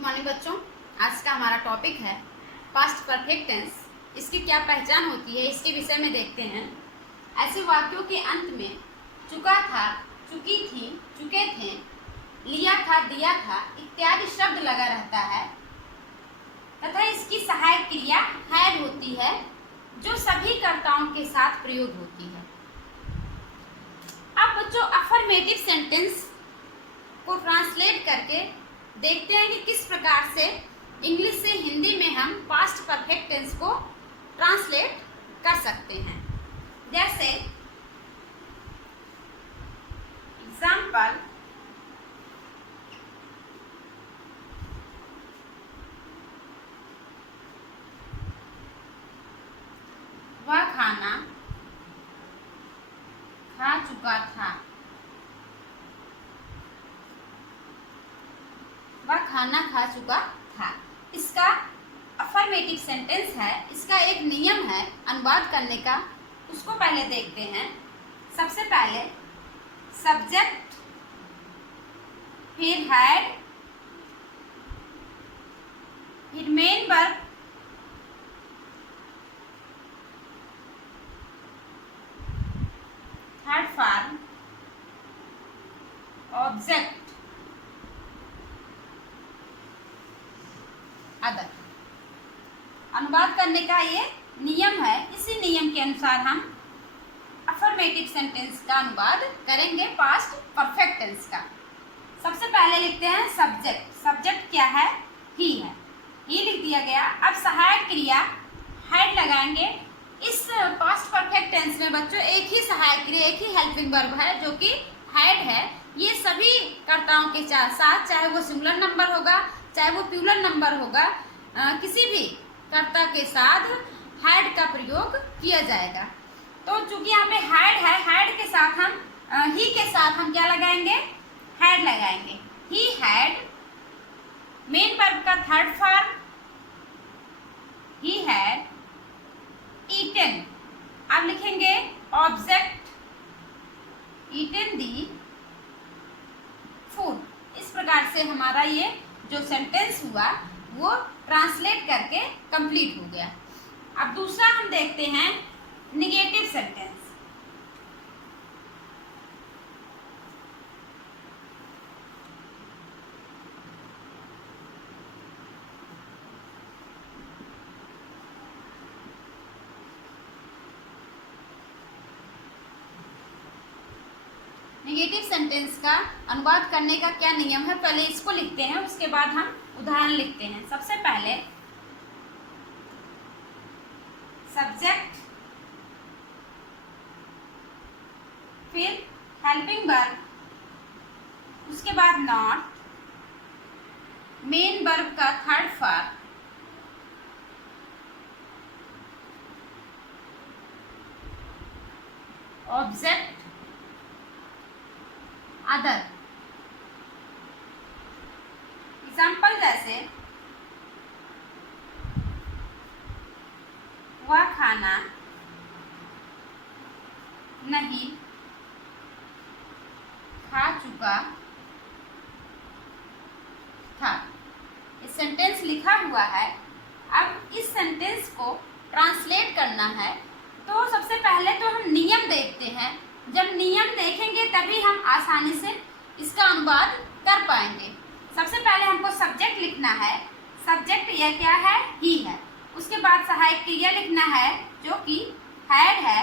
Good morning बच्चों। आज का हमारा टॉपिक है पास्ट परफेक्ट टेंस। इसकी क्या पहचान होती है इसके विषय में देखते हैं। ऐसे वाक्यों के अंत में चुका था, चुकी थी, चुके थे, लिया था, दिया था इत्यादि शब्द लगा रहता है तथा इसकी सहायक क्रिया हैड होती है जो सभी कर्ताओं के साथ प्रयोग होती है। अब बच्चों अफर्मेटिव सेंटेंस को ट्रांसलेट करके देखते हैं कि किस प्रकार से इंग्लिश से हिंदी में हम पास्ट परफेक्ट टेंस को ट्रांसलेट कर सकते हैं। जैसे एग्जाम्पल, वह खाना खा चुका था। वह खाना खा चुका था। इसका अफर्मेटिव सेंटेंस है। इसका एक नियम है अनुवाद करने का, उसको पहले देखते हैं। सबसे पहले सब्जेक्ट, फिर हैड, फिर main verb, third form, object, other. अनुवाद करने का ये नियम है। इसी नियम के अनुसार हम अफर्मेटिव सेंटेंस का अनुवाद करेंगे पास्ट परफेक्ट टेंस का। सबसे पहले लिखते हैं सब्जेक्ट। सब्जेक्ट क्या है? ही है। ही लिख दिया गया। अब सहायक क्रिया हैड लगाएंगे। इस पास्ट परफेक्ट टेंस में बच्चों एक ही सहायक क्रिया, एक ही हेल्पिंग वर्ब है जो कि हैड है। ये सभी कर्ताओं के साथ, चाहे वो सिंगुलर नंबर होगा चाहे वो प्लूरल नंबर होगा, किसी भी कर्ता के साथ हैड का प्रयोग किया जाएगा। तो चूंकि यहाँ पे हैड है, हैड के साथ हम ही के साथ हम क्या लगाएंगे? हैड लगाएंगे। ही हैड, मेन वर्ब का third form, he had eaten. अब लिखेंगे ऑब्जेक्ट, ईटन दी फूड। इस प्रकार से हमारा ये जो सेंटेंस हुआ वो ट्रांसलेट करके कंप्लीट हो गया। अब दूसरा हम देखते हैं निगेटिव सेंटेंस। निगेटिव सेंटेंस का अनुवाद करने का क्या नियम है, पहले इसको लिखते हैं, उसके बाद हम उदाहरण लिखते हैं। सबसे पहले सब्जेक्ट, फिर हेल्पिंग वर्ब, उसके बाद नॉट, मेन वर्ब का third form, object, other. Example जैसे वह खाना नहीं खा चुका था। इस सेंटेंस लिखा हुआ है। अब इस सेंटेंस को ट्रांसलेट करना है तो सबसे पहले तो हम नियम देखते हैं। जब नियम देखेंगे तभी हम आसानी से इसका अनुवाद कर पाएंगे। सबसे पहले हमको सब्जेक्ट लिखना है। सब्जेक्ट यह क्या है? ही है। उसके बाद सहायक क्रिया लिखना है जो कि हैड है।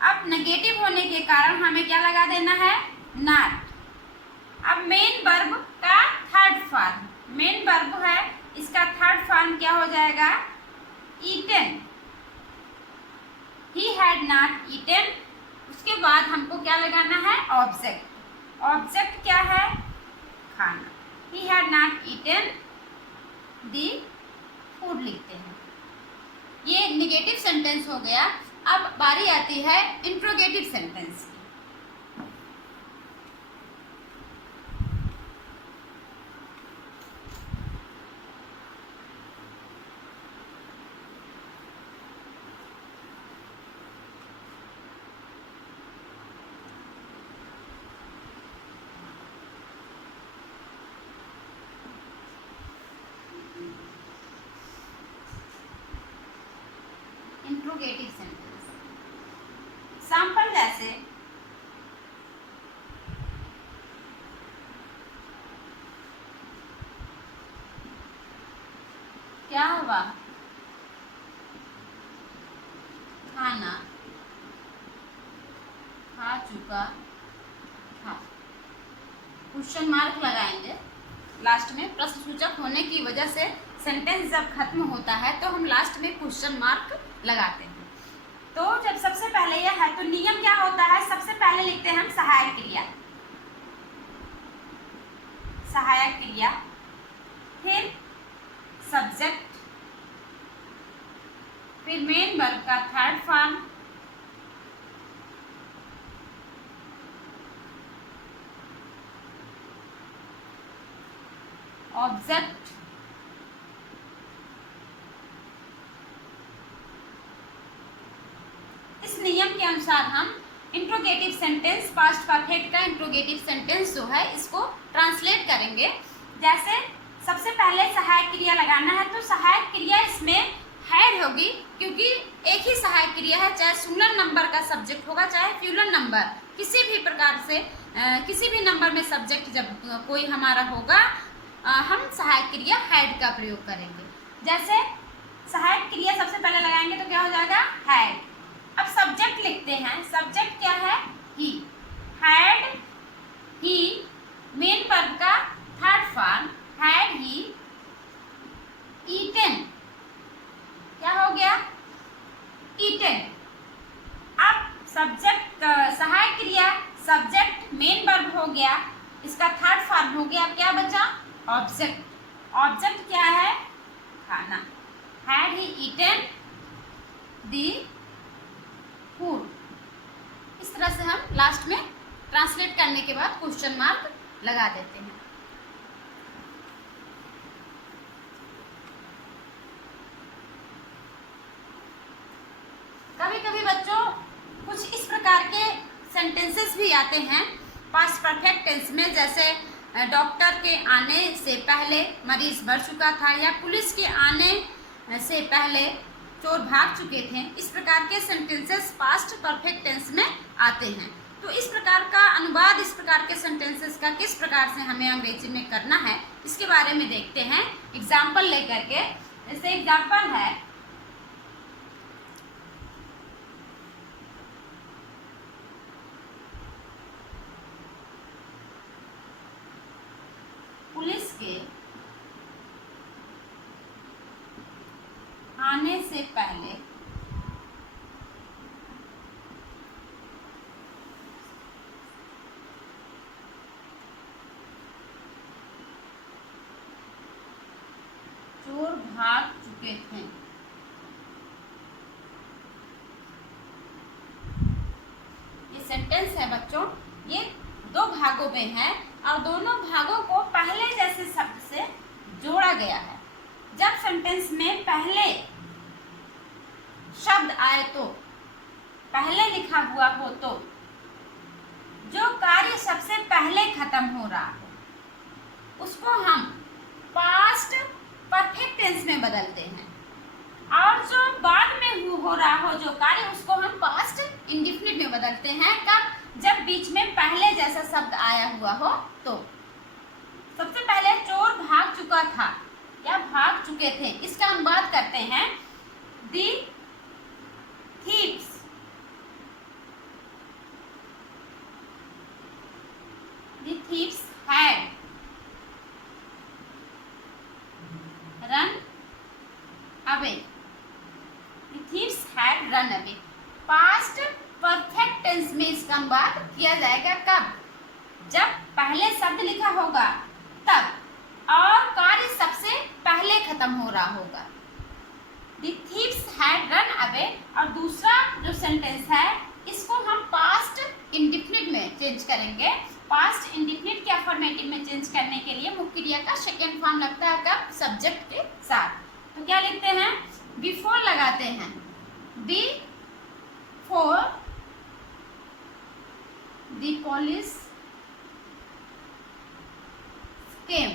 अब नेगेटिव होने के कारण हमें क्या लगा देना है? नॉट। अब मेन वर्ब का थर्ड फॉर्म, मेन वर्ब है, इसका थर्ड फॉर्म क्या हो जाएगा? Eaten. He had not eaten. उसके बाद हमको क्या लगाना है? ऑब्जेक्ट। ऑब्जेक्ट क्या है? खाना। He had not eaten the food लिखते हैं। ये निगेटिव सेंटेंस हो गया। अब बारी आती है इंट्रोगेटिव सेंटेंस की। Interrogative sentence. एग्जाम्पल जैसे क्या हुआ, खाना खा चुका था। क्वेश्चन मार्क लगाएंगे लास्ट में। प्रश्नसूचक होने की वजह से सेंटेंस जब खत्म होता है तो हम लास्ट में क्वेश्चन मार्क लगाते हैं। तो जब सबसे पहले यह है तो नियम क्या होता है, सबसे पहले लिखते हैं हम सहायक क्रिया, सहायक क्रिया, फिर सब्जेक्ट, फिर मेन वर्ब का थर्ड फॉर्म, ऑब्जेक्ट, इस नियम के अनुसार हम इंट्रोगेटिव सेंटेंस, पास्ट परफेक्ट का इंट्रोगेटिव सेंटेंस जो है इसको ट्रांसलेट करेंगे। जैसे सबसे पहले सहायक क्रिया लगाना है तो सहायक क्रिया इसमें हैड होगी, क्योंकि एक ही सहायक क्रिया है, चाहे सिंगुलर नंबर का सब्जेक्ट होगा चाहे प्लूरल नंबर, किसी भी प्रकार से किसी भी नंबर में सब्जेक्ट जब कोई हमारा होगा हम सहायक क्रिया हैड का प्रयोग करेंगे। जैसे सहायक क्रिया सबसे पहले लगाएंगे तो क्या हो जाएगा, हैड। अब सब्जेक्ट लिखते हैं, सब्जेक्ट क्या है, he, had he, main verb का third form, had he eaten, क्या हो गया, ईटन। अब सब्जेक्ट सहायक क्रिया, सब्जेक्ट मेन वर्ब हो गया, इसका थर्ड फॉर्म हो गया, अब क्या बचा, ऑब्जेक्ट। ऑब्जेक्ट क्या है, खाना, had he eaten the food. इस तरह से हम लास्ट में ट्रांसलेट करने के बाद क्वेश्चन मार्क लगा देते हैं। कभी कभी बच्चों कुछ इस प्रकार के सेंटेंसेस भी आते हैं पास्ट परफेक्ट टेंस में, जैसे डॉक्टर के आने से पहले मरीज मर चुका था, या पुलिस के आने से पहले चोर भाग चुके थे। इस प्रकार के सेंटेंसेस पास्ट परफेक्ट टेंस में आते हैं। तो इस प्रकार का अनुवाद, इस प्रकार के सेंटेंसेस का किस प्रकार से हमें अंग्रेजी में करना है इसके बारे में देखते हैं एग्जाम्पल लेकर के। जैसे एग्जाम्पल है, पुलिस के आने से पहले चोर भाग चुके थे। ये सेंटेंस है बच्चों, ये दो भागों में है और दोनों भागों को पहले जैसे शब्द से जोड़ा गया है। जब सेंटेंस में पहले शब्द आए तो, पहले लिखा हुआ हो तो, जो कार्य सबसे पहले खत्म हो रहा हो उसको हम पास्ट परफेक्ट टेंस में बदलते हैं, और जो बाद में हो रहा हो जो कार्य उसको हम पास्ट इंडेफिनिट में बदलते हैं। कब, जब बीच में पहले जैसा शब्द आया हुआ हो तो। सबसे पहले चोर भाग चुका था या भाग चुके थे, इसका अनुवाद करते हैं, the thieves had run away। The thieves had run away। Past perfect tense में इसका अनुवाद किया जाएगा कब, जब पहले शब्द लिखा होगा तब, और कार्य सबसे पहले खत्म हो रहा होगा। The thieves had run away। और दूसरा जो सेंटेंस है इसको हम पास्ट इंडेफिनिट में चेंज करेंगे। पास्ट इंडेफिनिट के अफर्मेटिव में चेंज करने के लिए मुख्य क्रिया का सेकेंड फॉर्म लगता है कब, सब्जेक्ट के साथ। तो क्या लिखते हैं, बिफोर लगाते हैं, बिफोर द पुलिस केम।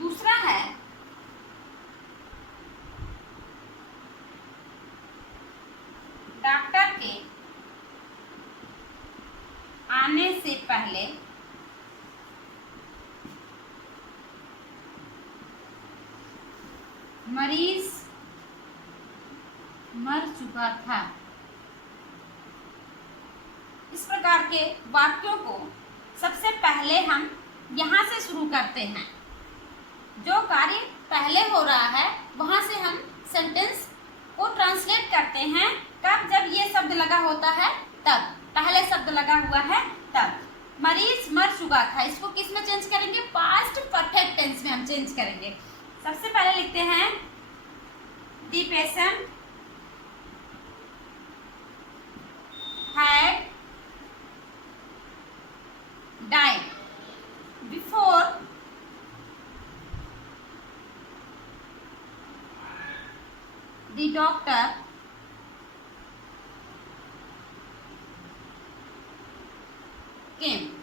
दूसरा है पहले मरीज मर चुका था। इस प्रकार के वाक्यों को सबसे पहले हम यहाँ से शुरू करते हैं। जो कार्य पहले हो रहा है वहाँ से हम सेंटेंस को ट्रांसलेट करते हैं। कब? जब ये शब्द लगा होता है तब, पहले शब्द लगा हुआ है तब। मरीज मर चुका था, इसको किस में चेंज करेंगे? पास्ट परफेक्ट टेंस में हम चेंज करेंगे। सबसे पहले लिखते हैं the patient had died before the doctor came.